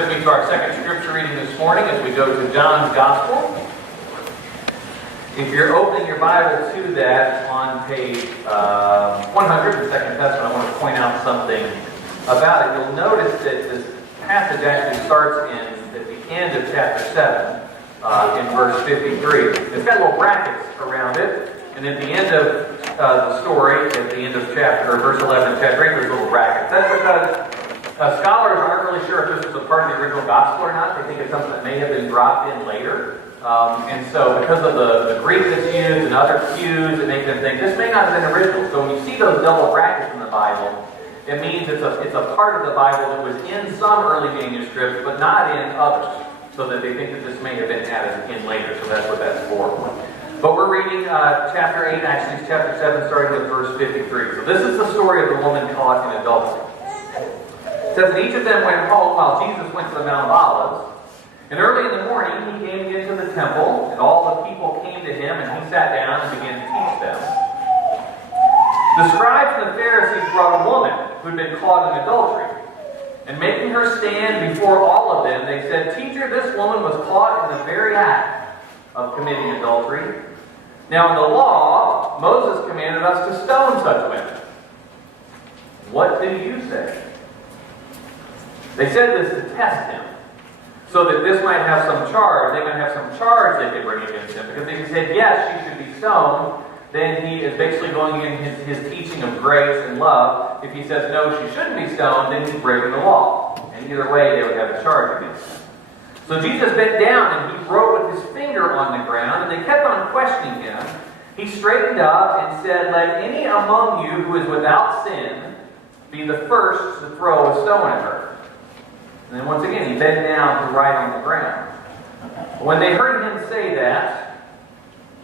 with me to our second scripture reading this morning as we go to John's Gospel. If you're opening your Bible to that on page 100 in the Second Testament, I want to point out something about it. You'll notice that this passage actually starts at the end of chapter 7, in verse 53. It's got little brackets around it, and at the end of the story, at the end of verse 11 of chapter 8, there's little brackets. That's because scholars aren't really sure if this was a part of the original gospel or not. They think it's something that may have been dropped in later. And so because of the Greek that's used and other cues, it makes them think this may not have been original. So when you see those double brackets in the Bible, it means it's a part of the Bible that was in some early manuscripts, but not in others. So that they think that this may have been added in later. So that's what that's for. But we're reading chapter 8, actually it's chapter 7, starting with verse 53. So this is the story of the woman caught in adultery. It says that each of them went home while Jesus went to the Mount of Olives. And early in the morning he came into the temple, and all the people came to him, and he sat down and began to teach them. The scribes and the Pharisees brought a woman who had been caught in adultery. And making her stand before all of them, they said, "Teacher, this woman was caught in the very act of committing adultery. Now in the law, Moses commanded us to stone such women. What do you say?" They said this to test him, so that this might have some charge. They might have some charge they could bring against him. Because if he said, yes, she should be stoned, then he is basically going in his teaching of grace and love. If he says, no, she shouldn't be stoned, then he's breaking the law. And either way, they would have a charge against him. So Jesus bent down and he wrote with his finger on the ground, and they kept on questioning him. He straightened up and said, "Let any among you who is without sin be the first to throw a stone at her." And then once again, he bent down to write on the ground. When they heard him say that,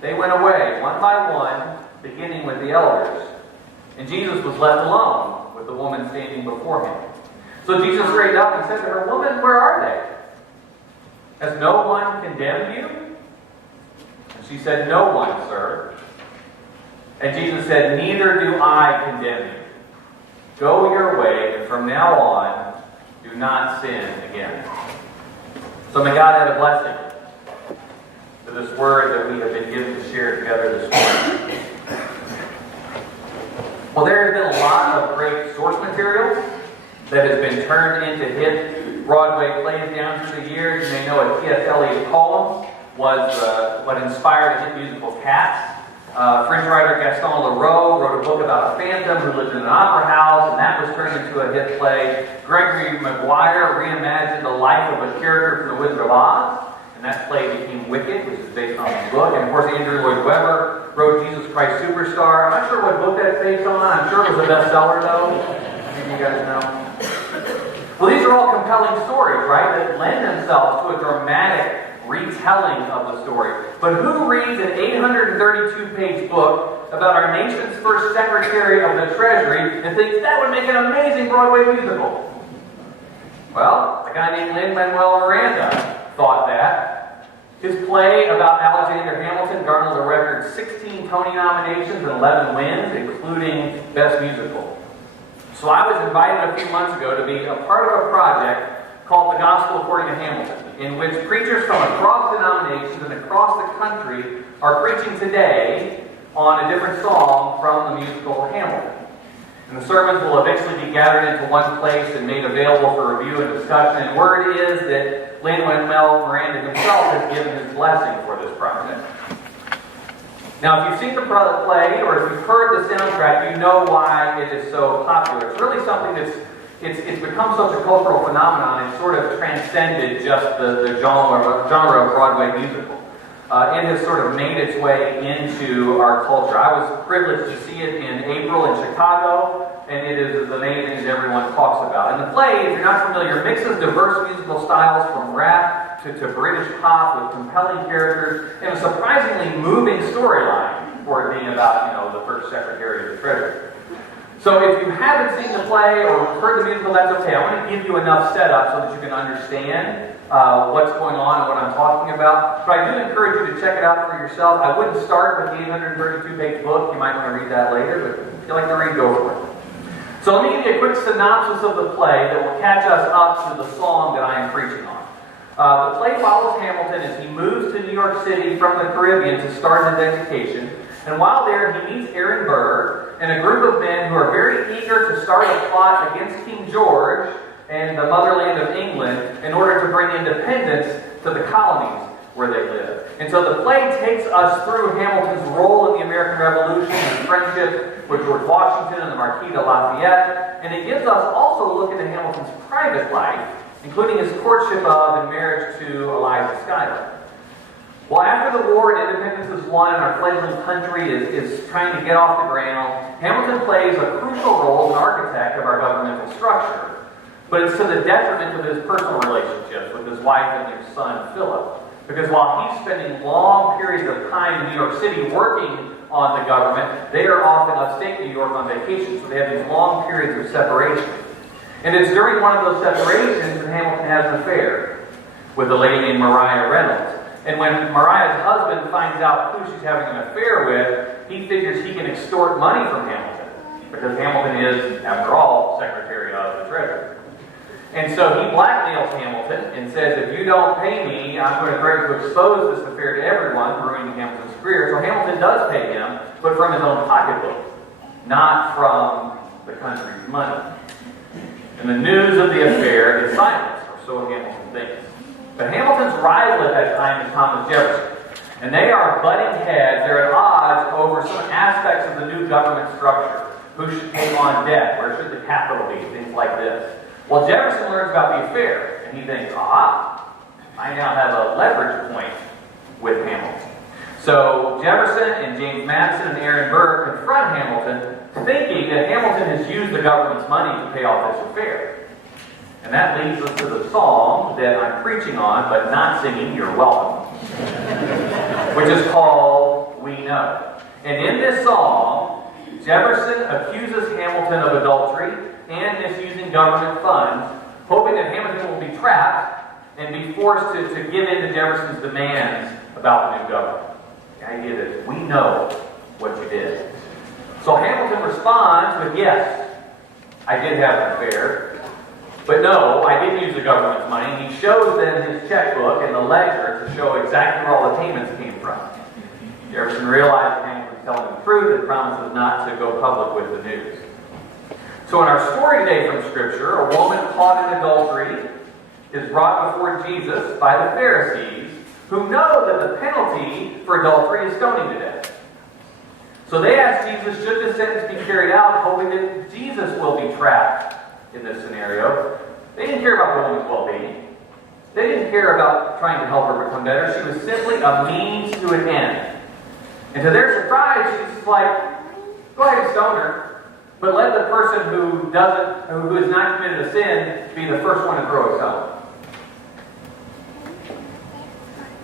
they went away, one by one, beginning with the elders. And Jesus was left alone with the woman standing before him. So Jesus straightened up and said to her, "Woman, where are they? Has no one condemned you?" And she said, "No one, sir." And Jesus said, "Neither do I condemn you. Go your way, and from now on, do not sin again." So may God add a blessing to this word that we have been given to share together this morning. Well, there has been a lot of great source material that has been turned into hit Broadway plays down through the years. You may know a T.S. Eliot poem was what inspired the hit musical Cats. French writer Gaston Leroux wrote a book about a phantom who lived in an opera house, and that was turned into a hit play. Gregory Maguire reimagined the life of a character from The Wizard of Oz, and that play became Wicked, which is based on the book. And of course, Andrew Lloyd Webber wrote Jesus Christ Superstar. I'm not sure what book that's based on. I'm sure it was a bestseller, though. Maybe you guys know. Well, these are all compelling stories, right, that lend themselves to a dramatic retelling of the story. But who reads an 832-page book about our nation's first Secretary of the Treasury and thinks that would make an amazing Broadway musical? Well, a guy named Lin-Manuel Miranda thought that. His play about Alexander Hamilton garnered a record 16 Tony nominations and 11 wins, including Best Musical. So I was invited a few months ago to be a part of a project called The Gospel According to Hamilton, in which preachers from across denominations and across the country are preaching today on a different song from the musical Hamilton. And the sermons will eventually be gathered into one place and made available for review and discussion. And word is that Lin-Manuel Miranda himself has given his blessing for this project. Now, if you've seen the play or if you've heard the soundtrack, you know why it is so popular. It's really something that's It's become such a cultural phenomenon. It's sort of transcended just the genre of Broadway musical. It has sort of made its way into our culture. I was privileged to see it in April in Chicago, and it is as amazing as everyone talks about. And the play, if you're not familiar, mixes diverse musical styles from rap to British pop with compelling characters and a surprisingly moving storyline for it being about, the first Secretary of the Treasury. So if you haven't seen the play or heard the musical, that's okay. I want to give you enough setup so that you can understand what's going on and what I'm talking about. But I do encourage you to check it out for yourself. I wouldn't start with the 832-page book. You might want to read that later, but if you like to read, go for it. So let me give you a quick synopsis of the play that will catch us up to the song that I am preaching on. The play follows Hamilton as he moves to New York City from the Caribbean to start his education. And while there, he meets Aaron Burr and a group of men who are very eager to start a plot against King George and the motherland of England in order to bring independence to the colonies where they live. And so the play takes us through Hamilton's role in the American Revolution and friendship with George Washington and the Marquis de Lafayette. And it gives us also a look into Hamilton's private life, including his courtship of and marriage to Eliza Schuyler. Well, after the war and independence is won and our fledgling country is trying to get off the ground, Hamilton plays a crucial role as an architect of our governmental structure. But it's to the detriment of his personal relationships with his wife and their son, Philip. Because while he's spending long periods of time in New York City working on the government, they are often upstate New York on vacation, so they have these long periods of separation. And it's during one of those separations that Hamilton has an affair with a lady named Maria Reynolds. And when Mariah's husband finds out who she's having an affair with, he figures he can extort money from Hamilton, because Hamilton is, after all, Secretary of the Treasury. And so he blackmails Hamilton and says, if you don't pay me, I'm going to threaten to expose this affair to everyone, ruining Hamilton's career. So Hamilton does pay him, but from his own pocketbook, not from the country's money. And the news of the affair is silenced, or so Hamilton thinks. But Hamilton's rival at that time is Thomas Jefferson. And they are butting heads, they're at odds over some aspects of the new government structure. Who should take on debt? Where should the capital be? Things like this. Well, Jefferson learns about the affair, and he thinks, I now have a leverage point with Hamilton. So Jefferson and James Madison and Aaron Burr confront Hamilton, thinking that Hamilton has used the government's money to pay off this affair. And that leads us to the song that I'm preaching on, but not singing, you're welcome, which is called We Know. And in this song, Jefferson accuses Hamilton of adultery and misusing government funds, hoping that Hamilton will be trapped and be forced to give in to Jefferson's demands about the new government. The idea is, we know what you did. So Hamilton responds with, yes, I did have an affair, but no, I didn't use the government's money. He shows them his checkbook and the ledger to show exactly where all the payments came from. Jefferson realized Hamilton was telling the truth and promises not to go public with the news. So in our story today from Scripture, a woman caught in adultery is brought before Jesus by the Pharisees, who know that the penalty for adultery is stoning to death. So they ask Jesus, should this sentence be carried out, hoping that Jesus will be trapped in this scenario. They didn't care about the woman's well-being. They didn't care about trying to help her become better. She was simply a means to an end. And to their surprise, Jesus is like, go ahead and stone her. But let the person who has not committed a sin be the first one to throw a stone.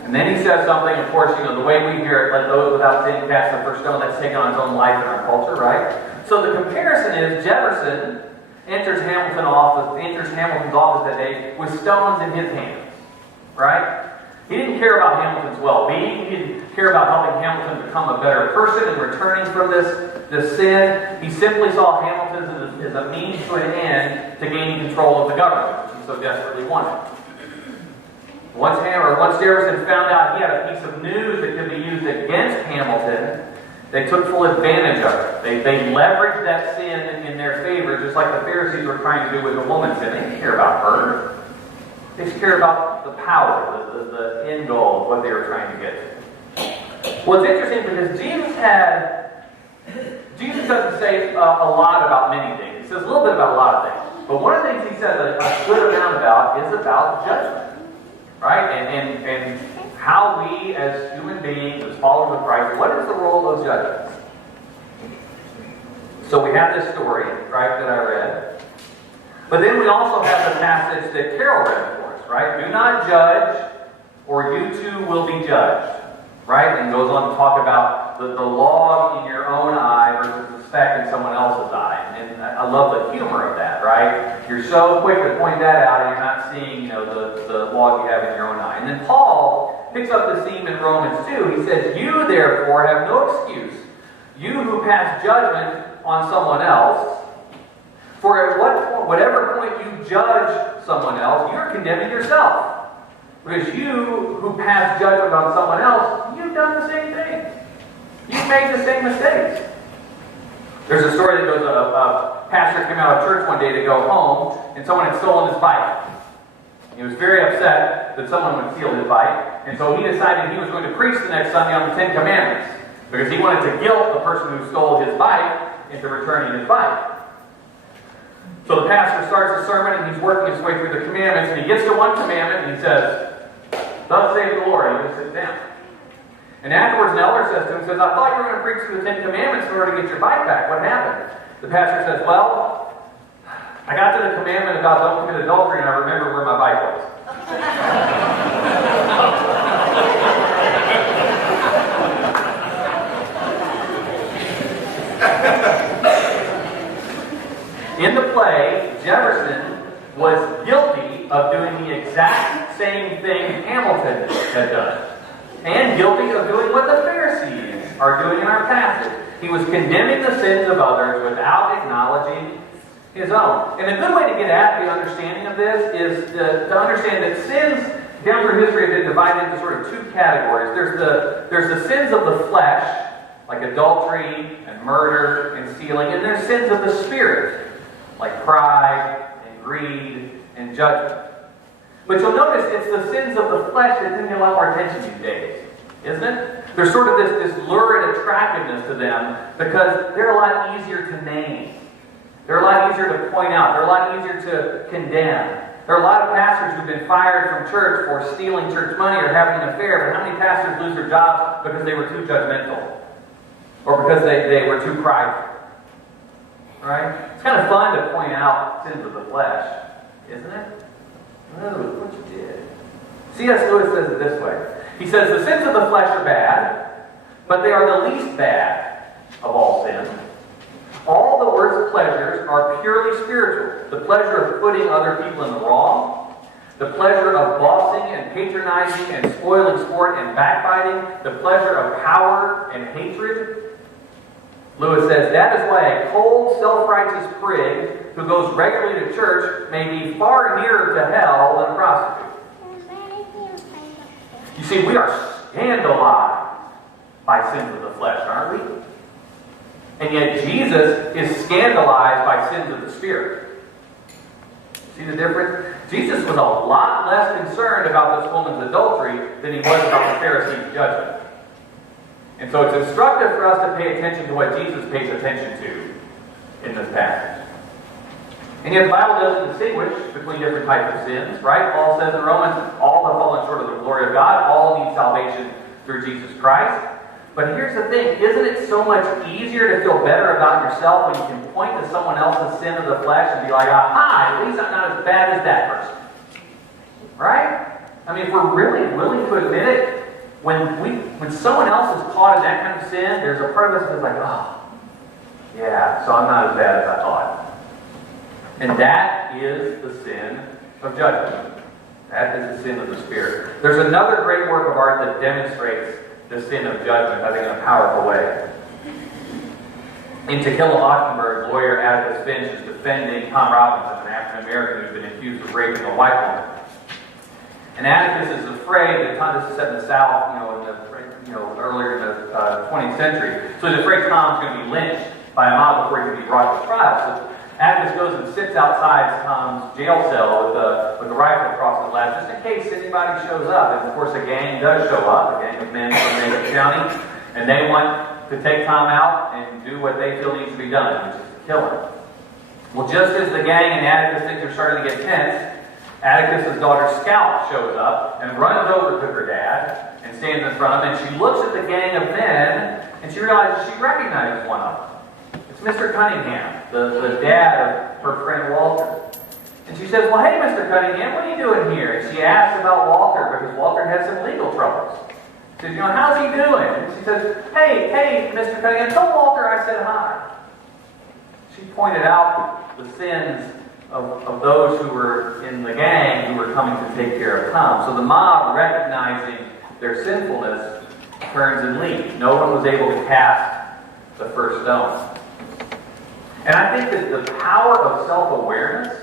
And then he says something, of course, the way we hear it, let those without sin cast the first stone, that's taken on its own life in our culture, right? So the comparison is Jefferson enters Hamilton's office that day with stones in his hands, right? He didn't care about Hamilton's well-being. He didn't care about helping Hamilton become a better person and returning from this sin. He simply saw Hamilton as a means to an end to gaining control of the government, which he so desperately wanted. Once Jefferson found out he had a piece of news that could be used against Hamilton, they took full advantage of it. They leveraged that sin in their favor, just like the Pharisees were trying to do with the woman's sin. They didn't care about her. They just cared about the power, the end goal of what they were trying to get to. Well, it's interesting because Jesus doesn't say a lot about many things. He says a little bit about a lot of things. But one of the things he says a good amount about is about judgment. Right? And how we as human beings, as followers of Christ, what is the role of judgment? So we have this story, right, that I read. But then we also have the passage that Carol read for us, right? Do not judge, or you too will be judged. Right? And goes on to talk about the log in your own eye versus the speck in someone else's eye. And I love the humor of that, right? You're so quick to point that out and you're not seeing, the log you have in your own eye. And then Paul picks up the theme in Romans 2. He says, you therefore have no excuse, you who pass judgment on someone else. For at what point, whatever point you judge someone else, you're condemning yourself. Because you who pass judgment on someone else, you've done the same thing. You've made the same mistakes. There's a story that goes, a pastor came out of church one day to go home, and someone had stolen his bike. He was very upset that someone would steal his bike, and so he decided he was going to preach the next Sunday on the Ten Commandments, because he wanted to guilt the person who stole his bike into returning his bike. So the pastor starts the sermon, and he's working his way through the commandments, and he gets to one commandment, and he says, "Thus saith the Lord," and he sits down. And afterwards, an elder says to him, "I thought you were going to preach through the Ten Commandments in order to get your bike back. What happened?" The pastor says, "Well, I got to the commandment about don't commit adultery, and I remember where my bike was." In the play, Jefferson was guilty of doing the exact same thing Hamilton had done, and guilty of doing what the Pharisees are doing in our passage. He was condemning the sins of others without acknowledging his own. And a good way to get at the understanding of this is to understand that sins down through history have been divided into sort of two categories. There's the sins of the flesh, like adultery and murder and stealing, and there's sins of the spirit, like pride and greed and judgment. But you'll notice it's the sins of the flesh that tend to get a lot more attention these days, isn't it? There's sort of this lurid attractiveness to them because they're a lot easier to name. They're a lot easier to point out. They're a lot easier to condemn. There are a lot of pastors who've been fired from church for stealing church money or having an affair, but how many pastors lose their jobs because they were too judgmental? Or because they were too prideful? Right? It's kind of fun to point out sins of the flesh, isn't it? Oh, look what you did. C.S. Lewis says it this way. He says, the sins of the flesh are bad, but they are the least bad of all sins. All the worst pleasures are purely spiritual. The pleasure of putting other people in the wrong, the pleasure of bossing and patronizing and spoiling sport and backbiting, the pleasure of power and hatred. Lewis says, that is why a cold, self-righteous prig who goes regularly to church may be far nearer to hell than a prostitute. You see, we are scandalized by sins of the flesh, aren't we? And yet Jesus is scandalized by sins of the Spirit. See the difference? Jesus was a lot less concerned about this woman's adultery than he was about the Pharisees' judgment. And so it's instructive for us to pay attention to what Jesus pays attention to in this passage. And yet the Bible doesn't distinguish between different types of sins, right? Paul says in Romans, all have fallen short of the glory of God. All need salvation through Jesus Christ. But here's the thing, isn't it so much easier to feel better about yourself when you can point to someone else's sin of the flesh and be like, aha, at least I'm not as bad as that person. Right? I mean, if we're really willing to admit it, when someone else is caught in that kind of sin, there's a part of us that's like, oh, yeah, so I'm not as bad as I thought. And that is the sin of judgment. That is the sin of the Spirit. There's another great work of art that demonstrates the sin of judgment, I think, in a powerful way. In To Kill a Mockingbird, lawyer Atticus Finch is defending Tom Robinson, an African-American who's been accused of raping a white woman. And Atticus is afraid that Tom, this is set in the South, earlier in the 20th century. So he's afraid Tom's going to be lynched by a mob before he can be brought to trial. So Atticus goes and sits outside Tom's jail cell with a rifle across his lap, just in case anybody shows up. And of course, a gang does show up, a gang of men from Macon County, and they want to take Tom out and do what they feel needs to be done, which is to kill him. Well, just as the gang and Atticus things are starting to get tense, Atticus' daughter Scout shows up and runs over to her dad and stands in front of him, and she looks at the gang of men, and she realizes she recognizes one of them. It's Mr. Cunningham, the dad of her friend Walter. And she says, well, hey, Mr. Cunningham, what are you doing here? And she asks about Walter, because Walter had some legal troubles. She says, how's he doing? And she says, hey, Mr. Cunningham, tell Walter I said hi. She pointed out the sins of those who were in the gang who were coming to take care of Tom. So the mob, recognizing their sinfulness, turns and leaves. No one was able to cast the first stone. And I think that the power of self-awareness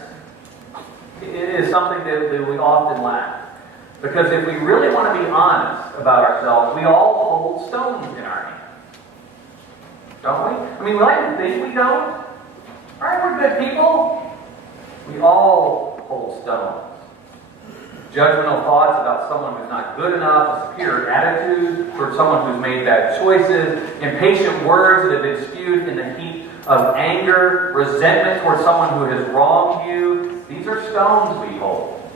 is something that we often lack. Because if we really want to be honest about ourselves, we all hold stones in our hands. Don't we? I mean, we like to think we don't. Right? We're good people. We all hold stones. Judgmental thoughts about someone who's not good enough, a superior attitude toward someone who's made bad choices, impatient words that have been spewed in the heat of anger, resentment toward someone who has wronged you. These are stones we hold,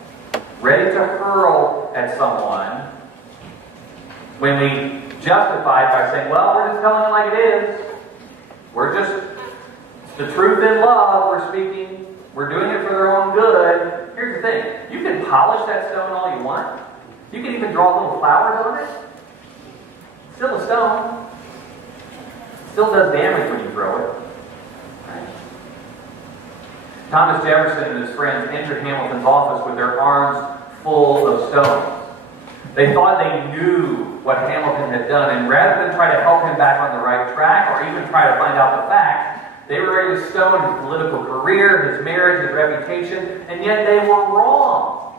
ready to hurl at someone when we justify it by saying, well, we're just telling it like it is. It's the truth in love we're speaking. We're doing it for their own good. Here's the thing. You can polish that stone all you want. You can even draw little flowers on it. It's still a stone. It still does damage when you throw it. Right? Thomas Jefferson and his friends entered Hamilton's office with their arms full of stones. They thought they knew what Hamilton had done, and rather than try to help him back on the right track or even try to find out the facts, they were ready to stone his political career, his marriage, his reputation, and yet they were wrong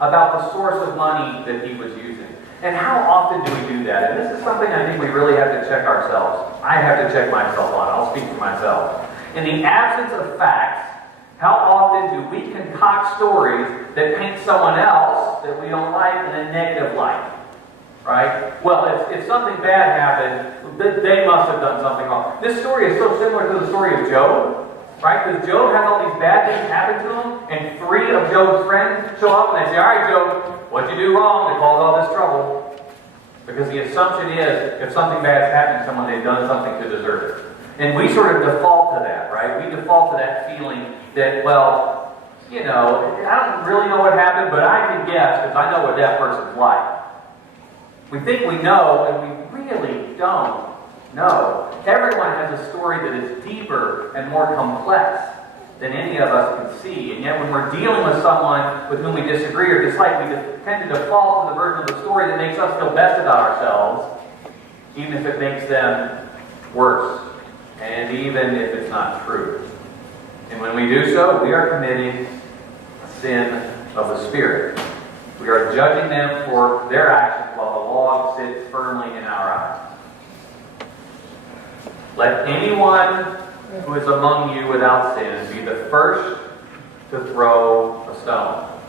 about the source of money that he was using. And how often do we do that? And this is something I think we really have to check ourselves. I have to check myself on. I'll speak for myself. In the absence of facts, how often do we concoct stories that paint someone else that we don't like in a negative light? Right? Well, if something bad happened, they must have done something wrong. This story is so similar to the story of Job, right? Because Job has all these bad things happen to him, and 3 of Job's friends show up and they say, all right, Job, what'd you do wrong that caused all this trouble? Because the assumption is, if something bad is happening to someone, they've done something to deserve it. And we sort of default to that, right? We default to that feeling that, well, I don't really know what happened, but I can guess because I know what that person's like. We think we know, and we really don't know. Everyone has a story that is deeper and more complex than any of us can see. And yet when we're dealing with someone with whom we disagree or dislike, we tend to default to the version of the story that makes us feel best about ourselves, even if it makes them worse, and even if it's not true. And when we do so, we are committing a sin of the Spirit. We are judging them for their actions while the log sits firmly in our eyes. Let anyone who is among you without sin be the first to throw a stone.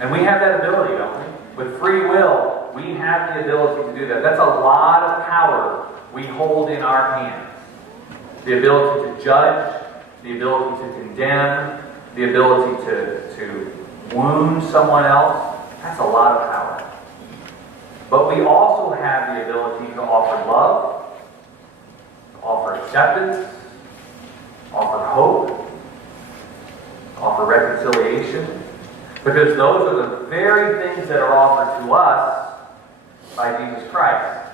And we have that ability, don't we? With free will, we have the ability to do that. That's a lot of power we hold in our hands. The ability to judge, the ability to condemn, the ability to wound someone else. That's a lot of power. But we also have the ability to offer love, to offer acceptance, offer hope, offer reconciliation. Because those are the very things that are offered to us by Jesus Christ,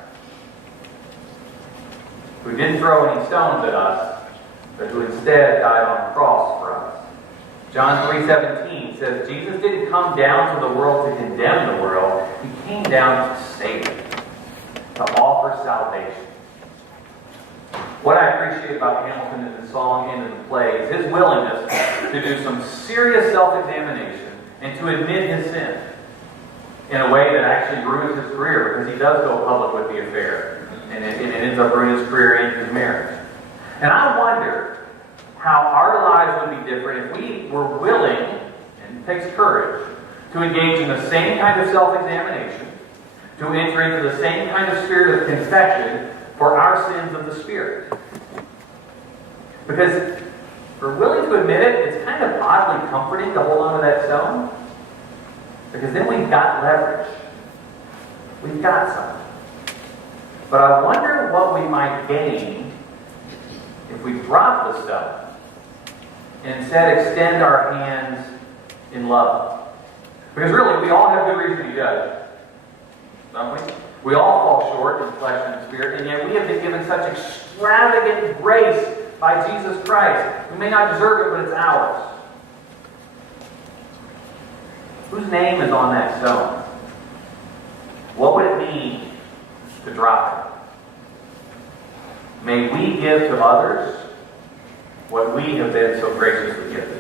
who didn't throw any stones at us, but who instead died on the cross for us. John 3:17 says, Jesus didn't come down to the world to condemn the world. He came down to save it, to offer salvation. What I appreciate about Hamilton in the song and in the play is his willingness to do some serious self-examination and to admit his sin in a way that actually ruins his career, because he does go public with the affair, and it ends up ruining his career and his marriage. And I wonder how our lives would be different if we were willing, and it takes courage, to engage in the same kind of self-examination, to enter into the same kind of spirit of confession for our sins of the Spirit. Because if we're willing to admit it, it's kind of oddly comforting to hold on to that stone, because then we've got leverage. We've got something. But I wonder what we might gain if we drop the stone and instead extend our hands in love. Because really, we all have good reason to judge, don't we? We all fall short in flesh and spirit, and yet we have been given such extravagant grace by Jesus Christ. We may not deserve it, but it's ours. Whose name is on that stone? What would it mean to drop it? May we give to others what we have been so graciously given.